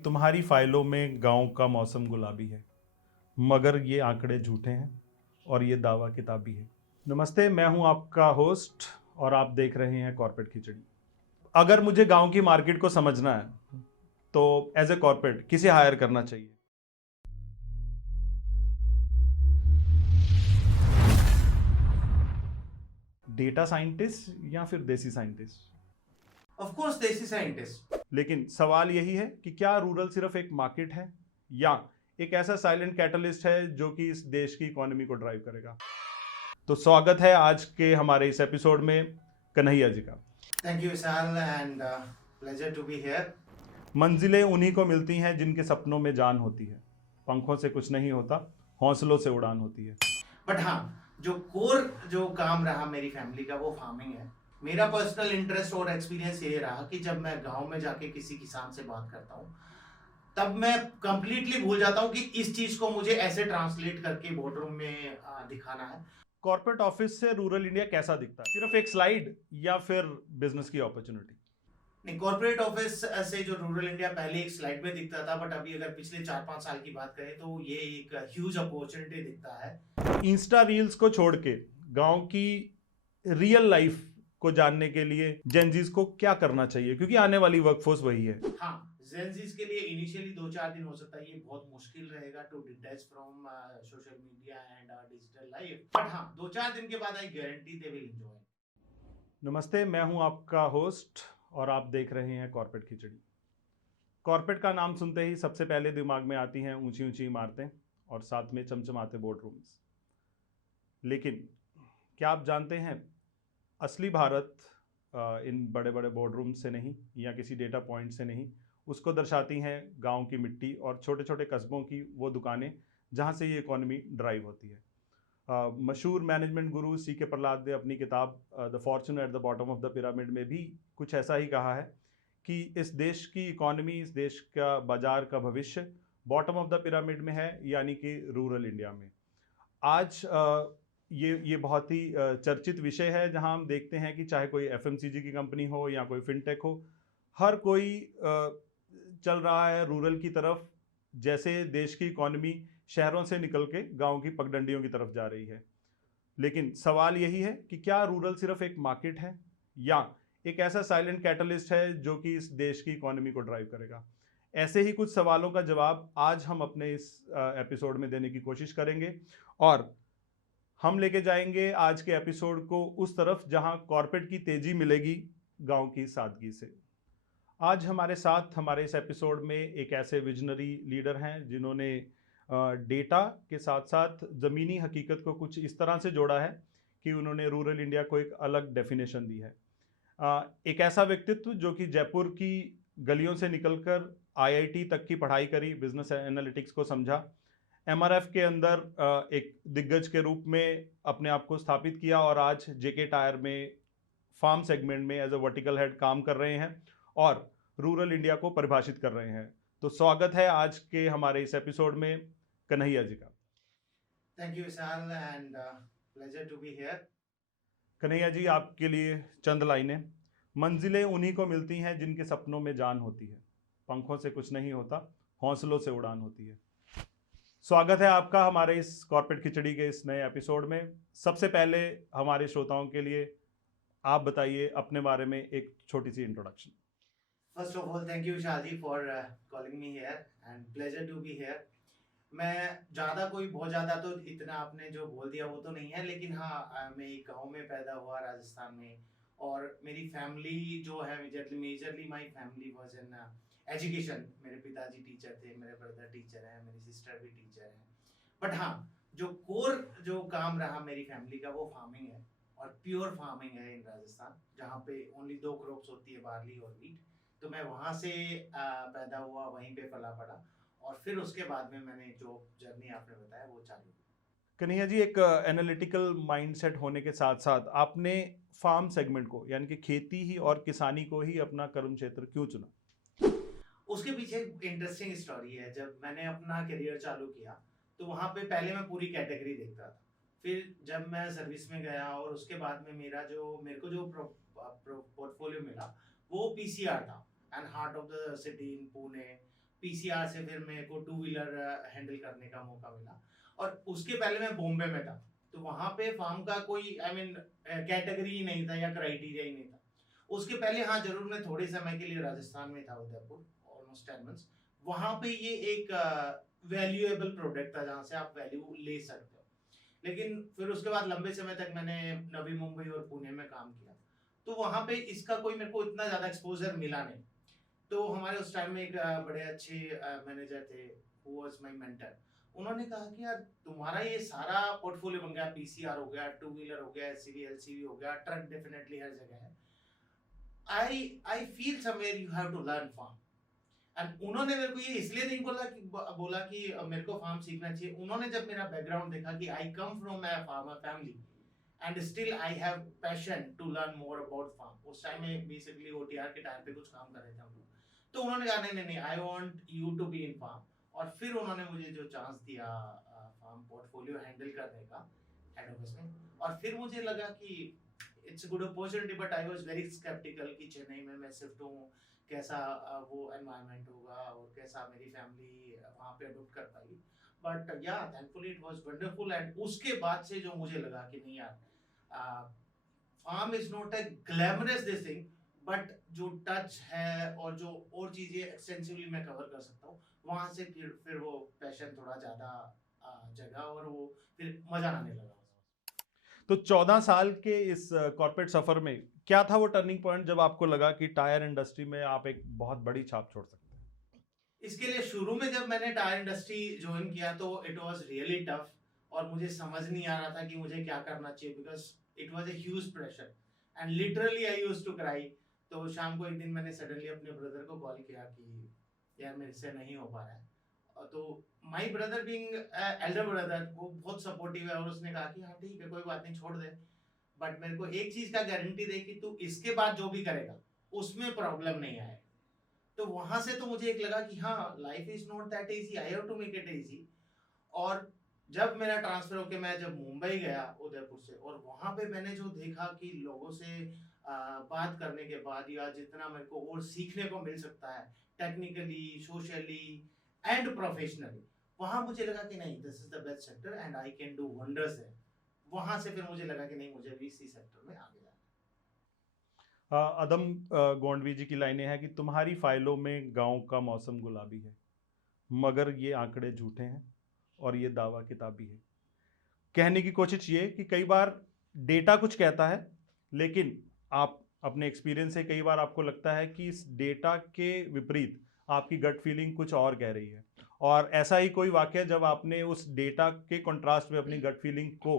तुम्हारी फाइलों में गांव का मौसम गुलाबी है, मगर ये आंकड़े झूठे हैं और ये दावा किताबी है। नमस्ते, मैं हूं आपका होस्ट और आप देख रहे हैं कॉर्पोरेट खिचड़ी। अगर मुझे गांव की मार्केट को समझना है तो एज ए कॉर्पोरेट किसे हायर करना चाहिए? डेटा साइंटिस्ट या फिर देसी साइंटिस्ट? ऑफ कोर्स देसी साइंटिस्ट। लेकिन सवाल यही है कि क्या रूरल सिर्फ एक मार्केट है या एक ऐसा साइलेंट कैटलिस्ट है जो कि इस देश की इकोनॉमी को ड्राइव करेगा। तो स्वागत है आज के हमारे इस एपिसोड में कन्हैया जी का। Thank you Vishal and pleasure to be here. मंजिलें उन्हीं को मिलती हैं जिनके सपनों में जान होती है। पंखों से कुछ नहीं होता, हौसलों से उड़ान होती है। बट हाँ, जो कोर जो काम रहा मेरी फैमिली का वो फार्मिंग है। मेरा पर्सनल इंटरेस्ट और एक्सपीरियंस ये रहा कि जब मैं गांव में जाके किसी किसान से बात करता हूँ तब मैं कंप्लीटली भूल जाता हूँ कि इस चीज को मुझे ऐसे ट्रांसलेट करके बोर्डरूम में दिखाना है। कॉर्पोरेट ऑफिस से रूरल इंडिया कैसा दिखता है? सिर्फ एक स्लाइड या फिर बिजनेस की अपॉर्चुनिटी? नहीं, कॉर्पोरेट ऑफिस से जो रूरल इंडिया पहले एक स्लाइड में दिखता था, बट अभी अगर पिछले 4-5 साल की बात करें तो ये एक ह्यूज अपॉर्चुनिटी दिखता है। इंस्टा रील्स को छोड़ के गांव की रियल लाइफ को जानने के लिए जेनजीज को क्या करना चाहिए, क्योंकि आने वाली वर्कफोर्स वही है। हाँ, जेंजीज के लिए इनिशियली 2-4 दिन हो सकता है ये बहुत मुश्किल रहेगा to detach from social media and digital life, but हाँ, 2-4 दिन के बाद I guarantee they will enjoy. नमस्ते, मैं हूं आपका होस्ट और आप देख रहे हैं कॉर्पोरेट खिचड़ी। कॉर्पोरेट का नाम सुनते ही सबसे पहले दिमाग में आती हैं ऊंची ऊंची इमारतें और साथ में चमचमाते बोर्ड रूम्स। लेकिन क्या आप जानते हैं, असली भारत इन बड़े बड़े बोर्ड रूम से नहीं या किसी डेटा पॉइंट से नहीं, उसको दर्शाती हैं गांव की मिट्टी और छोटे छोटे कस्बों की वो दुकानें जहां से ये इकोनॉमी ड्राइव होती है। मशहूर मैनेजमेंट गुरु C.K. प्रहलाद ने अपनी किताब the Fortune at the bottom of the pyramid में भी कुछ ऐसा ही कहा है कि इस देश की इकोनॉमी, इस देश का बाजार का भविष्य बॉटम ऑफ द पिरामिड में है, यानी कि रूरल इंडिया में। आज ये बहुत ही चर्चित विषय है, जहां हम देखते हैं कि चाहे कोई FMCG की कंपनी हो या कोई फिनटेक हो, हर कोई चल रहा है रूरल की तरफ, जैसे देश की इकोनॉमी शहरों से निकल के गांव की पगडंडियों की तरफ जा रही है। लेकिन सवाल यही है कि क्या रूरल सिर्फ एक मार्केट है या एक ऐसा साइलेंट कैटलिस्ट है जो कि इस देश की इकोनॉमी को ड्राइव करेगा। ऐसे ही कुछ सवालों का जवाब आज हम अपने इस एपिसोड में देने की कोशिश करेंगे और हम लेके जाएंगे आज के एपिसोड को उस तरफ जहां कॉर्पोरेट की तेजी मिलेगी गांव की सादगी से। आज हमारे साथ हमारे इस एपिसोड में एक ऐसे विजनरी लीडर हैं जिन्होंने डेटा के साथ साथ ज़मीनी हकीकत को कुछ इस तरह से जोड़ा है कि उन्होंने रूरल इंडिया को एक अलग डेफिनेशन दी है। एक ऐसा व्यक्तित्व जो कि जयपुर की गलियों से निकलकर IIT तक की पढ़ाई करी, बिजनेस एनालिटिक्स को समझा, MRF के अंदर एक दिग्गज के रूप में अपने आप को स्थापित किया और आज JK टायर में फार्म सेगमेंट में एज अ वर्टिकल हेड काम कर रहे हैं और रूरल इंडिया को परिभाषित कर रहे हैं। तो स्वागत है आज के हमारे इस एपिसोड में कन्हैया जी का। Thank you Vishal and pleasure to be here. Kanhaiya ji, आपके लिए चंद लाइनें। मंजिलें उन्हीं को मिलती हैं जिनके सपनों में जान होती है, पंखों से कुछ नहीं होता, हौसलों से उड़ान होती है। स्वागत है आपका हमारे इस कॉर्पोरेट खिचड़ी के इस नए एपिसोड में। सबसे पहले हमारे श्रोताओं के लिए आप बताइए अपने बारे में एक छोटी सी introduction. First of all thank you Vishal ji for calling me here and pleasure to be here. मैं बहुत ज़्यादा तो इतना आपने जो बोल दिया वो तो नहीं है, लेकिन हाँ, मैं एक गाँव में पैदा हुआ राजस्थान में, और मेरी फैमिली जो है majorly my family was in education. मेरे पिताजी टीचर थे, मेरे ब्रदर टीचर हैं, मेरी सिस्टर भी टीचर है। बट हाँ, जो कोर जो काम रहा मेरी फैमिली का वो फार्मिंग है, और प्योर फार्मिंग है इन राजस्थान, जहाँ पे ओनली 2 क्रॉप्स होती है, बार्ली और वीट। तो मैं वहाँ से पैदा हुआ, वहीं पे पला पड़ा, और फिर उसके बाद में मैंने जो जर्नी आपने बताया वो चालू की। कन्हैया जी, एक एनालिटिकल माइंडसेट होने के साथ साथ आपने फार्म सेगमेंट को, यानी कि खेती ही और किसानी को ही अपना कर्म क्षेत्र क्यों चुना? उसके पीछे एक इंटरेस्टिंग स्टोरी है। जब मैंने अपना करियर चालू किया तो वहाँ पे पहले मैं पूरी कैटेगरी देखता था। फिर जब मैं सर्विस में गया और उसके बाद में मेरे को जो पोर्टफोलियो मिला वो पीसीआर था, and heart of the city in Pune, PCR से फिर मेरे को टू व्हीलर हैंडल करने का मौका मिला। और उसके पहले मैं बॉम्बे में था, तो वहां पे फार्म का कोई कैटेगरी ही नहीं था या क्राइटेरिया ही नहीं था। उसके पहले हाँ जरूर मैं थोड़े समय के लिए राजस्थान में था, उदयपुर, ऑलमोस्ट 10 मंथ्स। वहां पे ये एक वैल्यूएबल प्रोडक्ट था जहां से आप वैल्यू ले सकते हो। लेकिन फिर उसके बाद लंबे समय तक मैंने नवी मुंबई और पुणे में काम किया, तो वहां पे इसका कोई मेरे को इतना ज्यादा एक्सपोजर मिला नहीं। तो हमारे उस टाइम में एक बड़े अच्छे मैनेजर थे, हु वाज माय मेंटर। उन्होंने कहा कि यार तुम्हारा ये सारा पोर्टफोलियो बन गया, पीसीआर हो गया, टू व्हीलर हो गया, एससीवी एलसीवी हो गया, ट्रक डेफिनेटली हर जगह है। I feel somewhere you have to learn farm. And उन्होंने मेरे को ये इसलिए नहीं बोला कि मेरे को फार्म सीखना चाहिए। उन्होंने जब मेरा बैकग्राउंड देखा कि I come from a farmer family and still I have passion to learn more about farm. उस टाइम में बेसिकली ओटीआर के टाइम पे कुछ काम कर रहे थे हम लोग। तो उन्होंने कहा नहीं नहीं नहीं, I want you to be in farm. और फिर उन्होंने मुझे जो चांस दिया फार्म पोर्टफोलियो हैंडल करने का हेड ऑफिस में, और फिर मुझे लगा कि it's a good opportunity, but I was very sceptical कि चेन्नई में मैं शिफ्ट हूँ, कैसा वो एनवायरनमेंट होगा और कैसा मेरी फैमिली वहाँ पे अडॉप्ट कर पाएगी। But yeah thankfully it was wonderful. And उसके बाद से जो मुझे लगा कि नहीं यार, farm is not a glamorous this thing, but जो टच है और जो और चीजें एक्सटेंसिवली मैं कवर कर सकता हूँ, वहां से फिर वो पैशन थोड़ा ज्यादा जगह और वो फिर मजा आने लगा। तो 14 साल के इस कॉर्पोरेट सफर में क्या था वो टर्निंग पॉइंट जब आपको लगा कि टायर इंडस्ट्री में आप एक बहुत बड़ी छाप छोड़ सकते हैं? इसके लिए शुरू में जब मैंने टायर इंडस्ट्री ज्वाइन किया तो इट वाज रियली टफ, और मुझे समझ नहीं आ रहा था कि मुझे क्या करना चाहिए, because it was a huge pressure and literally I used to cry. तो शाम को एक दिन मैंने सडनली अपने ब्रदर को कॉल किया कि यार मेरे से नहीं हो पा रहा है। तो my brother being Elder brother, वो बहुत सपोर्टिव है, और उसने कहा कि हाँ ठीक है कोई बात नहीं, छोड़ दे, बट मेरे को एक चीज का गारंटी दे कि तू इसके बाद जो भी करेगा उसमें प्रॉब्लम नहीं आएगा। तो वहां से तो मुझे एक लगा कि हाँ life is not that easy, I have to make it easy. और जब मेरा ट्रांसफर होके मैं जब मुंबई गया उदयपुर से, और वहां पे मैंने जो देखा कि लोगों से बात करने के बाद या जितना मेरे को और सीखने को मिल सकता है टेक्निकली, सोशली एंड प्रोफेशनली, वहां मुझे लगा कि नहीं this is the best sector and I can do wonders है। वहां से फिर मुझे लगा कि नहीं मुझे भी इसी सेक्टर में आगे जाना अदम गोंडवी जी की लाइनें हैं कि तुम्हारी फाइलों में गांव का मौसम गुलाबी है, मगर ये आंकड़े झूठे हैं और ये दावा किताबी है। कहने की कोशिश ये कि कई बार डेटा कुछ कहता है, लेकिन आप अपने एक्सपीरियंस से कई बार आपको लगता है कि इस डेटा के विपरीत आपकी गट फीलिंग कुछ और कह रही है। और ऐसा ही कोई वाक्य जब आपने उस डेटा के कंट्रास्ट में अपनी गट फीलिंग को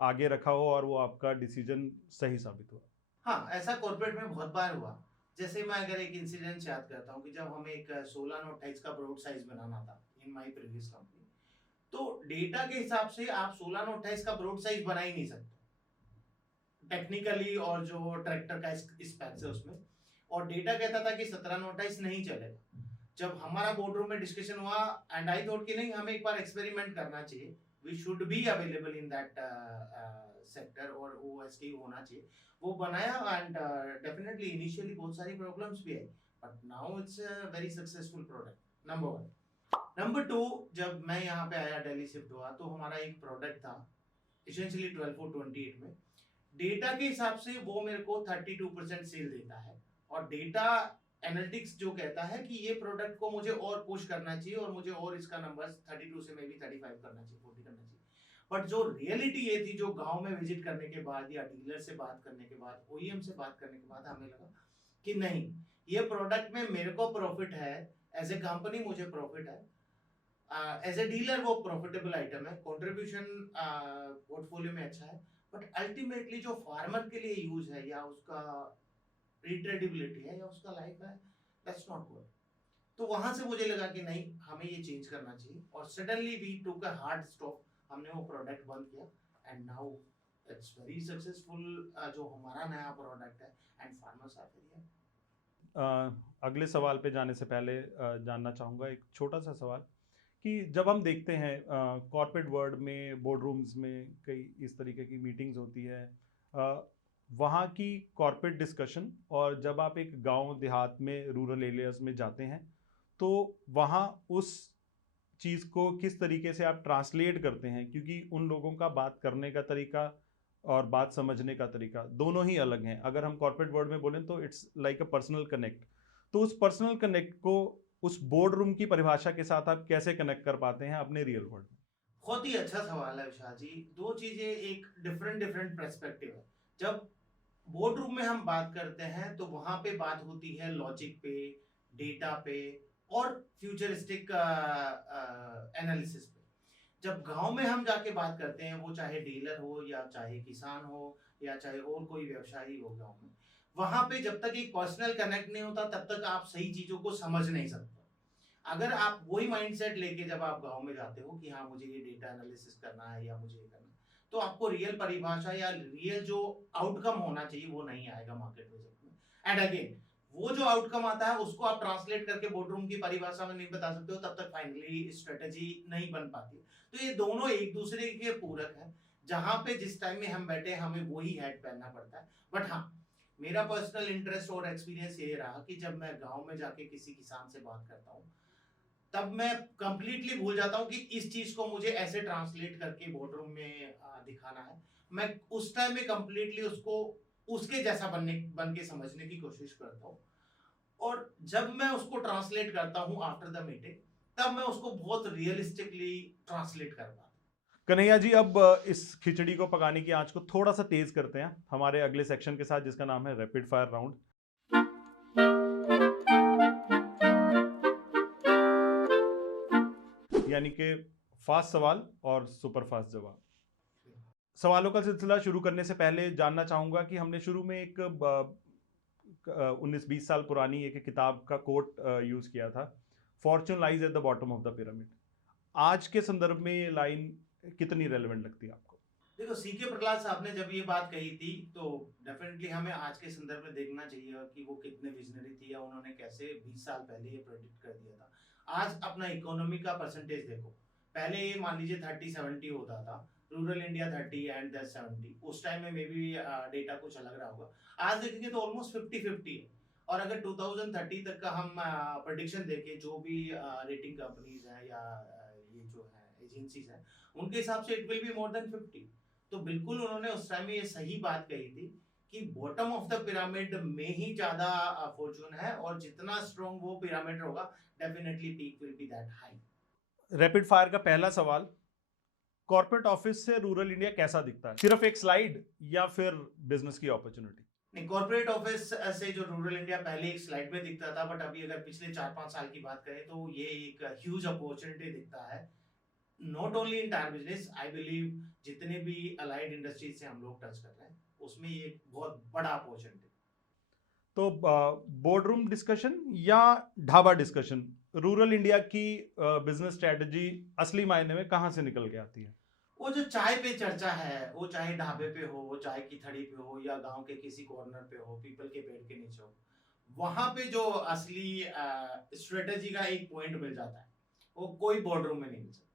आगे रखा हो और वो आपका डिसीजन सही साबित हुआ? हाँ, ऐसा कॉर्पोरेट में बहुत बार हुआ। जैसे मैं अगर एक इंसिडेंट याद करता हूँ कि जब हमें एक 16 नोट 28 का ब्रॉड साइज बनाना था इन माय प्रीवियस कंपनी, तो डेटा के हिसाब से आप 16 नोट 28 का ब्रॉड साइज बना ही नहीं सकते टेक्निकली, और जो ट्रैक्टर का स्पेक्स है उसमें। और डेटा कहता था कि 17 नोट 28 नहीं चलेगा। जब हमारा बोर्ड रूम में डिस्कशन हुआ एंड आई थॉट कि नहीं हमें एक बार एक्सपेरिमेंट करना चाहिए, we should be available in that sector, और ओएसटी होना चाहिए। वो बनाया एंड डेफिनेटली इनिशियली बहुत सारी प्रॉब्लम्स भी आई, but now it's a very successful product, number 1। Number 2, जब मैं यहाँ पे आया, दिल्ली शिफ्ट हुआ, तो हमारा एक प्रोडक्ट था एसेंशियली 12/4/28 में। डेटा के हिसाब से वो मेरे को 32% सेल देता है, और डेटा एनालिटिक्स जो कहता है कि ये प्रोडक्ट को मुझे और पुश करना चाहिए और मुझे और इसका नंबर 32 से मे बी 35 करना चाहिए, 40 करना चाहिए। बट जो रियलिटी ये थी, जो गांव में विजिट करने के बाद या डीलर से बात करने के बाद, ओईएम से बात करने के बाद हमें लगा कि नहीं, ये प्रोडक्ट में मेरे को प्रॉफिट है, एज ए कंपनी मुझे प्रॉफिट है, एज ए डीलर वो प्रॉफिटेबल आइटम है, कंट्रीब्यूशन पोर्टफोलियो में अच्छा है, बट अल्टीमेटली जो फार्मर के लिए यूज है या उसका रिट्रेडेबिलिटी है या उसका लाइफ है, दैट्स नॉट गुड। तो वहां से मुझे लगा कि नहीं हमें ये चेंज करना चाहिए, और suddenly we took a hard stop, हमने वो प्रोडक्ट बंद किया and now it's very successful. जो हमारा नया प्रोडक्ट है एंड फार्मर्स आर वेरी। अगले सवाल पे जाने से पहले जानना चाहूँगा एक छोटा सा सवाल कि जब हम देखते हैं कॉर्पोरेट वर्ल्ड में, बोर्ड रूम्स में कई इस तरीके की मीटिंग्स होती है, वहाँ की कॉर्पोरेट डिस्कशन और जब आप एक गांव देहात में, रूरल एरियाज में जाते हैं, तो वहाँ उस चीज़ को किस तरीके से आप ट्रांसलेट करते हैं, क्योंकि उन लोगों का बात करने का तरीका और बात समझने का तरीका दोनों ही अलग हैं। अगर हम कॉर्पोरेट वर्ल्ड में बोलें तो it's like a personal connect. तो उस पर्सनल कनेक्ट को उस बोर्ड रूम की परिभाषा के साथ आप कैसे कनेक्ट कर पाते हैं अपने रियल वर्ल्ड में? बहुत ही अच्छा सवाल है विशाल जी। दो चीजें, एक डिफरेंट डिफरेंट पर्सपेक्टिव है। जब बोर्ड रूम में हम बात करते हैं तो वहां पे बात होती है लॉजिक पे, डेटा पे और फ्यूचरिस्टिक एनालिसिस पे। जब गांव में हम जाके बात करते हैं, वो चाहे डीलर हो या चाहे किसान हो या चाहे और कोई व्यवसायी हो गांव में, वहां पे जब तक एक पर्सनल कनेक्ट नहीं होता तब तक आप सही चीजों को समझ नहीं सकते। अगर आप वही माइंडसेट लेके जब आप गांव में जाते हो कि हाँ मुझे ये डेटा एनालिसिस करना है या मुझे ये करना है, तो आपको रियल परिभाषा या रियल जो आउटकम होना चाहिए वो नहीं आएगा मार्केट विजिट में। एंड अगेन, वो जो आउटकम आता है उसको आप ट्रांसलेट करके बोर्डरूम की परिभाषा में नहीं बता सकते हो, तब तक फाइनली स्ट्रेटेजी नहीं बन पाती। तो ये दोनों एक दूसरे के पूरक हैं। जहां पे जिस टाइम में हम बैठे हमें वही हेड पहनना पड़ता है। बट हाँ, मेरा पर्सनल इंटरेस्ट और एक्सपीरियंस ये रहा कि जब मैं गांव में जाके किसी किसान से बात करता हूँ, तब मैं कंप्लीटली भूल जाता हूँ कि इस चीज को मुझे ऐसे ट्रांसलेट करके बोर्डरूम में दिखाना है। मैं उस टाइम में कंप्लीटली उसको उसके जैसा बन के समझने की कोशिश करता हूँ। और जब मैं उसको ट्रांसलेट करता हूँ आफ्टर द मीटिंग, तब मैं उसको बहुत रियलिस्टिकली ट्रांसलेट कर पाता हूँ। कन्हैया जी, अब इस खिचड़ी को पकाने की आंच को थोड़ा सा तेज करते हैं हमारे अगले सेक्शन के साथ, जिसका नाम है रैपिड फायर राउंड। यानी कि फास्ट सवाल और सुपर फास्ट जवाब। सवालों का सिलसिला शुरू करने से पहले जानना चाहूंगा कि हमने शुरू में एक 19-20 साल पुरानी एक किताब का कोट यूज किया था, Fortune lies at the bottom of the pyramid. आज के संदर्भ में ये लाइन कितनी रेलेवेंट लगती है आपको? देखो, सीके प्रहलाद साहब ने जब ये बात कही थी तो डेफिनेटली हमें आज के संदर्भ में देखना चाहिए कि वो कितने विजनरी थी या उन्होंने कैसे 20 साल पहले ये प्रेडिक्ट कर दिया था। आज अपना इकोनॉमी का परसेंटेज देखो, पहले ये मान लीजिए 30-70 होता था, रूरल इंडिया 30 एंड 70, उस टाइम में मे बी डेटा कुछ अलग रहा होगा। आज देखेंगे तो ऑलमोस्ट 50-50 है। और अगर 2030 तक का हम प्रेडिक्शन देखें, जो भी रेटिंग कंपनीज हैं या ये जो है एजेंसीज हैं, उनके हिसाब से it will be more than 50। तो बिल्कुल उन्होंने उस टाइम में ये सही बात कही थी कि बॉटम ऑफ द पिरामिड में ही ज्यादा फॉर्चून है, और जितना स्ट्रॉन्ग वो पिरामिड होगा, definitely peak will be that high. Rapid fire का पहला सवाल, कॉर्पोरेट ऑफिस से रूरल इंडिया कैसा दिखता है? सिर्फ एक स्लाइड या फिर बिजनेस की अपॉर्चुनिटी? नहीं, कॉर्पोरेट ऑफिस से जो रूरल इंडिया पहले एक स्लाइड में दिखता था, बट अभी अगर पिछले 4-5 साल की बात करें तो ये एक ह्यूज अपॉर्चुनिटी दिखता है। Not only in tyre business, I believe जितने भी अलाइड इंडस्ट्रीज से हम लोग टच कर रहे हैं उसमें ये बहुत बड़ा अपॉर्चुनिटी। तो बोर्ड रूम डिस्कशन या ढाबा डिस्कशन, रूरल इंडिया की बिजनेस स्ट्रेटजी असली मायने में कहां से निकल के आती है? वो जो चाय पे चर्चा है, वो चाहे ढाबे पे हो, वो चाय की थड़ी पे हो या गांव के किसी कॉर्नर पे हो, पीपल के पेड़ के नीचे हो, वहां पे जो असली स्ट्रेटेजी का एक पॉइंट मिल जाता है, वो कोई बोर्ड रूम में नहीं मिल सकता।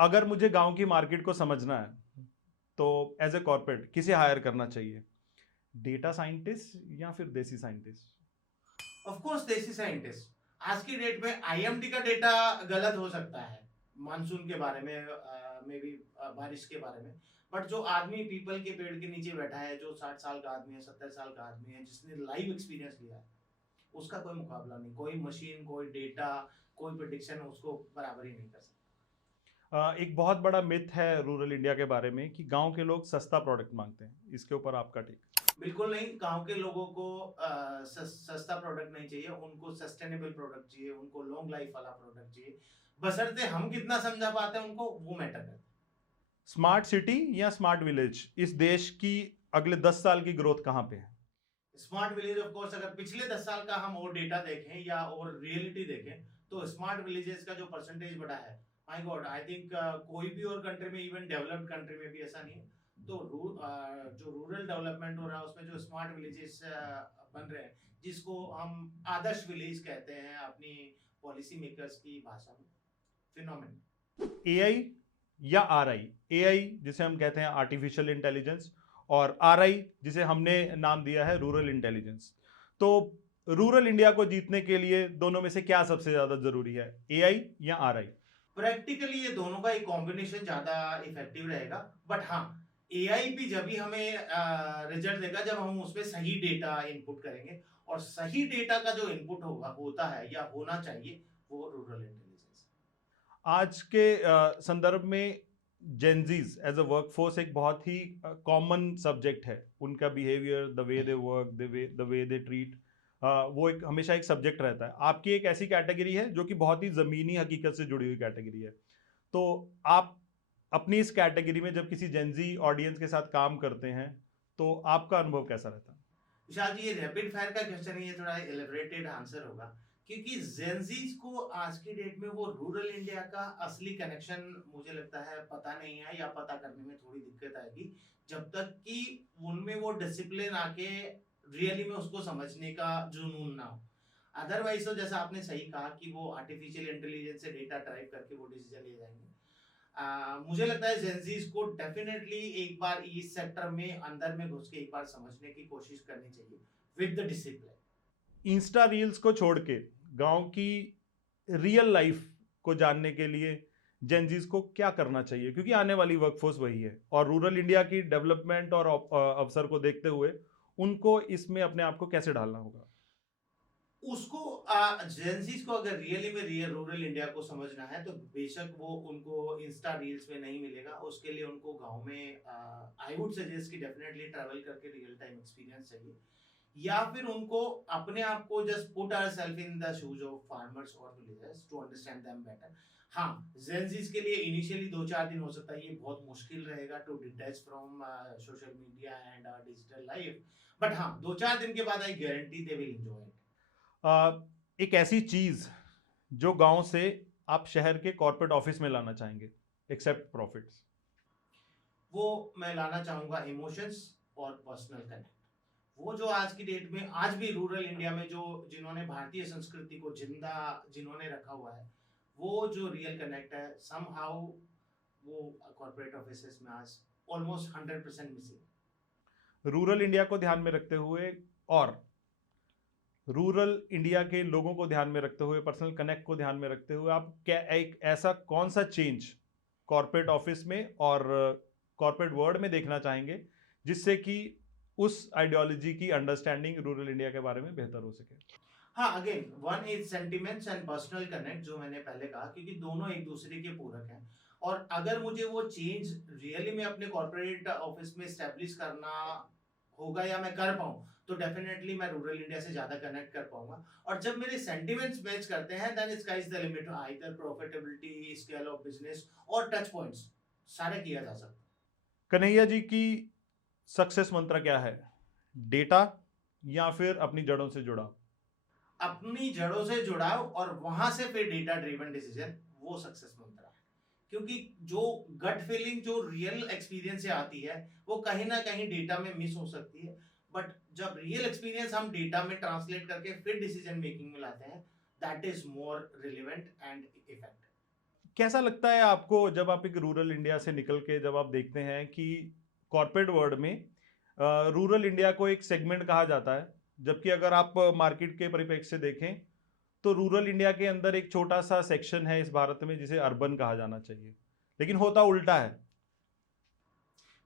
अगर मुझे गांव की मार्केट को समझना है तो एज ए कॉर्पोरेट किसे हायर करना चाहिए, डेटा साइंटिस्ट या फिर देसी साइंटिस्ट? ऑफ कोर्स देसी साइंटिस्ट। आज की डेट में आईएमडी का डेटा गलत हो सकता है मानसून के बारे में, मे बी बारिश के बारे में, बट जो आदमी पीपल के पेड़ के नीचे बैठा है, जो 60 साल का आदमी है, 70 साल का आदमी है, जिसने लाइव एक्सपीरियंस लिया है, उसका कोई मुकाबला नहीं। कोई मशीन, कोई डेटा, कोई प्रेडिक्शन उसको बराबर ही नहीं कर सकता। एक बहुत बड़ा मिथ है रूरल इंडिया के बारे में कि गांव के लोग सस्ता प्रोडक्ट मांगते हैं, इसके ऊपर आपका टेक? बिल्कुल नहीं। गांव के लोगों को सस्ता प्रोडक्ट नहीं चाहिए, उनको सस्टेनेबल प्रोडक्ट चाहिए, उनको लॉन्ग लाइफ वाला प्रोडक्ट चाहिए। बशर्ते हम कितना समझा पाते हैं उनको, वो मैटर करता है। स्मार्ट सिटी या स्मार्ट विलेज, इस देश की अगले 10 साल की ग्रोथ कहां पे है? स्मार्ट विलेज, ऑफ कोर्स, अगर पिछले 10 साल का हम और डेटा देखें या और रियलिटी देखें, तो स्मार्ट विलेजेस का जो परसेंटेज बढ़ा है, माय गॉड, आई थिंक कोई भी और कंट्री में, इवन डेवलप्ड कंट्री में भी ऐसा नहीं है। तो जो रूरल डेवलपमेंट हो रहा है उसमें जो स्मार्ट विलेजेस बन रहे हैं, जिसको हम आदर्श विलेज कहते हैं अपनी पॉलिसी मेकर्स की भाषा में, फिनोमेनल। एआई या आरआई? एआई जिसे हम कहते हैं आर्टिफिशियल इंटेलिजेंस, और आरआई जिसे हमने नाम दिया है रूरल इंटेलिजेंस। तो रूरल इंडिया को जीतने के लिए दोनों में से क्या सबसे ज्यादा जरूरी है, एआई या आरआई? प्रैक्टिकली ये दोनों का एक कॉम्बिनेशन ज्यादा इफेक्टिव रहेगा, बट हाँ, एआई भी जब भी हमें रिजल्ट देगा जब हम उसमें सही डेटा इनपुट करेंगे, और सही डेटा का जो इनपुट होगा होता है या होना चाहिए वो रूरल इंटेलिजेंस। आज के संदर्भ में जेंजीज एज अ वर्कफोर्स एक बहुत ही कॉमन सब्जेक्ट है। उनका behaviour, the way they work, the way they treat, वो एक हमेशा एक सब्जेक्ट रहता है। आपकी एक ऐसी कैटेगरी है जो कि बहुत ही ज़मीनी हकीकत से जुड़ी हुई कैटेगरी है। तो आप अपनी इस कैटेगरी में जब किसी जेंजी ऑडियंस के साथ काम करते हैं तो आपका अनुभव कैसा रहता है? विशाल जी, ये रैपिड फायर का क्वेश्चन है, ये थोड़ा एलिब्रेटेड आंसर होगा, क्योंकि जेंजीज को आज की डेट में वो रूरल इंडिया का असली कनेक्शन मुझे लगता है पता नहीं है, या पता करने में थोड़ी दिक्कत आएगी जब तक कि उनमें वो डिसिप्लिन आके रियली में उसको समझने का जुनून ना हो। अदरवाइज तो जैसा आपने सही कहा कि वो आर्टिफिशियल इंटेलिजेंस से डेटा ड्राइव करके वो डिसीजन ले जाएंगे। मुझे लगता है जेंजीज को डेफिनेटली एक बार इस सेक्टर में अंदर में घुस के एक बार समझने की कोशिश करनी चाहिए with the discipline. Insta reels को छोड़ के गांव की रियल लाइफ को जानने के लिए जेंजीज को क्या करना चाहिए, क्योंकि आने वाली वर्कफोर्स वही है और रूरल इंडिया की डेवलपमेंट और अवसर को देखते हुए उनको इसमें अपने आप को कैसे ढालना होगा? उसको जेंजीज को अगर रियली में रियल रूरल इंडिया को समझना है तो बेशक वो उनको इंस्टा रील्स में नहीं मिलेगा, उसके लिए उनको गांव में आई वुड सजेस्ट कि डेफिनेटली ट्रैवल करके रियल टाइम एक्सपीरियंस चाहिए, या फिर उनको अपने आप को just put ourselves in the shoes of farmers और villagers to understand them better. हाँ, जेंजीज के लिए इनिशियली 2-4 दिन हो सकता है ये बहुत मुश्किल रहेगा to detach from social media and digital life, but हाँ, 2-4 दिन के बाद I guarantee they will enjoy it. एक ऐसी चीज जो गांव से आप शहर के कॉर्पोरेट ऑफिस में लाना चाहेंगे एक्सेप्ट प्रॉफिट्स? वो मैं लाना चाहूंगा इमोशंस और पर्सनल कनेक्ट। वो जो आज की डेट में आज भी रूरल इंडिया में जो जिन्होंने भारतीय संस्कृति को जिंदा जिन्होंने रखा हुआ है, वो जो रियल कनेक्ट है समहाउ वो कॉर्पोरेट ऑफिसेस में आज ऑलमोस्ट 100% मिसिंग। रूरल इंडिया को ध्यान में रखते हुए और रूरल इंडिया के लोगों को ध्यान में रखते हुए, पर्सनल कनेक्ट को ध्यान में रखते हुए, आप क्या एक ऐसा कौन सा चेंज कॉर्पोरेट ऑफिस में और कॉर्पोरेट वर्ल्ड में देखना चाहेंगे जिससे कि उस आइडियोलॉजी की अंडरस्टैंडिंग रूरल इंडिया के बारे में बेहतर हो सके? हाँ, again one is sentiments and personal connect, जो मैंने पहले कहा, क्योंकि दोनों एक दूसरे के पूरक हैं। और अगर मुझे वो चेंज रियली में अपने कॉर्पोरेट ऑफिस में स्टैब्लिश करना होगा या मैं कर पाऊं, तो डेफिनेटली मैं रूरल इंडिया से ज्यादा कनेक्ट कर पाऊंगा। और जब मेरे सेंटिमेंट्स मैच करते हैं then sky is the limit, either profitability, scale of business और टच पॉइंट्स सारे किया जा सकता है। कन्हैया जी की सक्सेस मंत्र क्या है, डेटा या फिर अपनी जड़ों से जुड़ा? अपनी जड़ों से जुड़ाव और वहां से फिर डेटा ड्रिवन डिसीजन, वो सक्सेस मंत्र है। क्योंकि जो गट फीलिंग जो रियल एक्सपीरियंस से आती है वो कहीं ना कहीं डेटा में मिस हो सकती है, बट जब रियल एक्सपीरियंस हम डेटा में ट्रांसलेट करके फिर डिसीजन मेकिंग में लाते हैं, that is more relevant and effective. कैसा लगता है आपको जब आप एक रूरल इंडिया से निकल के जब आप देखते हैं कि कॉर्पोरेट वर्ल्ड में रूरल इंडिया को एक सेगमेंट कहा जाता है, जबकि अगर आप मार्केट के परिप्रेक्ष्य से देखें तो रूरल इंडिया के अंदर एक छोटा सा सेक्शन है इस भारत में जिसे अर्बन कहा जाना चाहिए, लेकिन होता उल्टा है।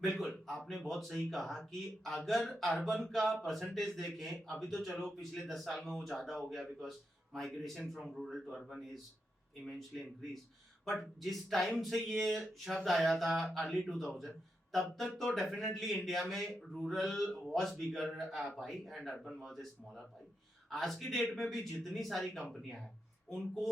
बिल्कुल, आपने बहुत सही कहा कि अगर अर्बन का परसेंटेज देखें, अभी तो चलो पिछले 10 साल में वो ज्यादा हो गया because migration from rural to urban is immensely increase, but जिस टाइम से ये शब्द आया था अर्ली 2000, तब तक तो डेफिनेटली इंडिया में rural was bigger pie and urban was a smaller pie. आज की डेट में भी जितनी सारी कंपनियां हैं उनको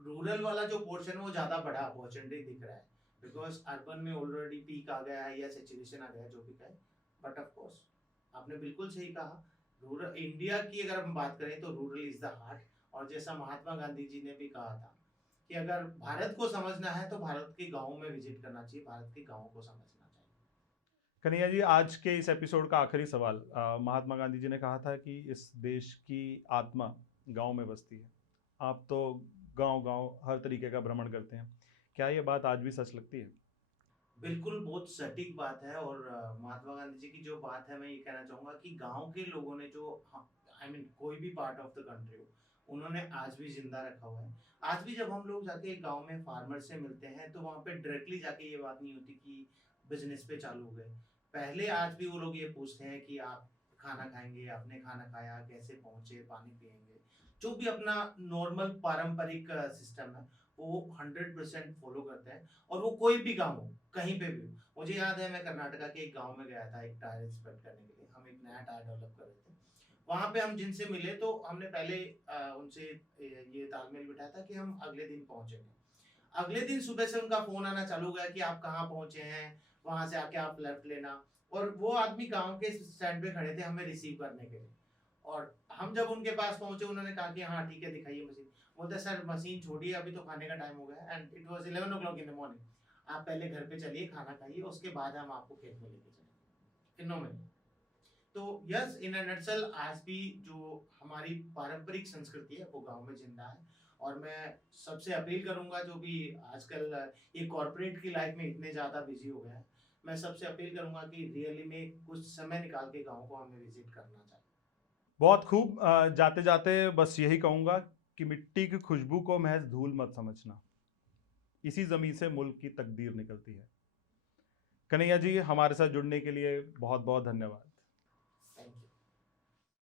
रूरल वाला जो पोर्शन है वो ज्यादा बड़ा अपॉर्चुनिटी दिख रहा है, बिकॉज अर्बन में ऑलरेडी पीक आ गया है या सेचुरेशन आ गया है जो भी कहे। बट ऑफ कोर्स आपने बिल्कुल सही कहा, रूरल इंडिया की अगर हम बात करें तो रूरल इज द हार्ट। और जैसा महात्मा गांधी जी ने भी कहा था कि अगर भारत को समझना है तो भारत के गांवों में विजिट करना चाहिए, भारत के गांवों को समझना चाहिए। कन्हैया जी, आज के इस एपिसोड का आखिरी सवाल, महात्मा गांधी जी ने कहा था कि इस देश की आत्मा गांव में बसती है। आप तो गांव गांव हर तरीके का भ्रमण करते हैं, क्या ये बात आज भी सच लगती है? बिल्कुल, बहुत सटीक बात है। और महात्मा गांधी जी की जो बात है, मैं ये कहना चाहूंगा कि गांव के लोगों ने जो आई मीन कोई भी पार्ट ऑफ द कंट्री हो, उन्होंने आज भी जिंदा रखा हुआ है। आज भी जब हम लोग जाके गांव में फार्मर से मिलते हैं तो वहाँ पे डायरेक्टली जाके ये बात नहीं होती कि बिजनेस पे चालू हो गए। पहले आज भी वो लोग ये पूछते हैं कि आप खाना खाएंगे, आपने खाना खाया, कैसे पहुंचे, पानी पिएंगे, जो भी अपना नॉर्मल पारंपरिक सिस्टम है वो 100% फॉलो करते हैं। और वो कोई भी गाँव हो, कहीं पे भी हो। मुझे याद है मैं कर्नाटका के एक गाँव में गया था एक टायर इंस्पेक्ट करने के लिए। हम एक नया टायर डेवलप कर रहे थे। वहाँ पे हम जिनसे मिले तो हमने पहले उनसे ये तालमेल बिठाया था कि हम अगले दिन पहुँचेंगे। अगले दिन सुबह से उनका फ़ोन आना चालू हो गया कि आप कहाँ पहुँचे हैं, वहाँ से आके आप लेफ्ट लेना। और वो आदमी गाँव के स्टैंड पे खड़े थे हमें रिसीव करने के लिए। और हम जब उनके पास पहुँचे उन्होंने कहा कि हाँ ठीक है, दिखाइए मशीन। बोलते सर मशीन छोड़िए, अभी तो खाने का टाइम हो गया है and it was 11 o'clock in the morning. आप पहले घर पे चलिए, खाना खाइए, उसके बाद हम आपको खेत में लेके चलेंगे। फिनोमेनल। तो यस, इन अ नटसेल आज भी जो हमारी पारंपरिक संस्कृति है वो गांव में जिंदा है। और मैं सबसे अपील करूंगा जो भी आजकल ये कॉर्पोरेट की लाइफ में इतने ज्यादा बिजी हो गए हैं, मैं सबसे अपील करूंगा कि रियली में कुछ समय निकाल के गांव को हमें विजिट करना चाहिए। बहुत खूब। जाते जाते बस यही कहूँगा कि मिट्टी की खुशबू को महज धूल मत समझना, इसी ज़मीन से मुल्क की तकदीर निकलती है। कन्हैया जी, हमारे साथ जुड़ने के लिए बहुत बहुत धन्यवाद।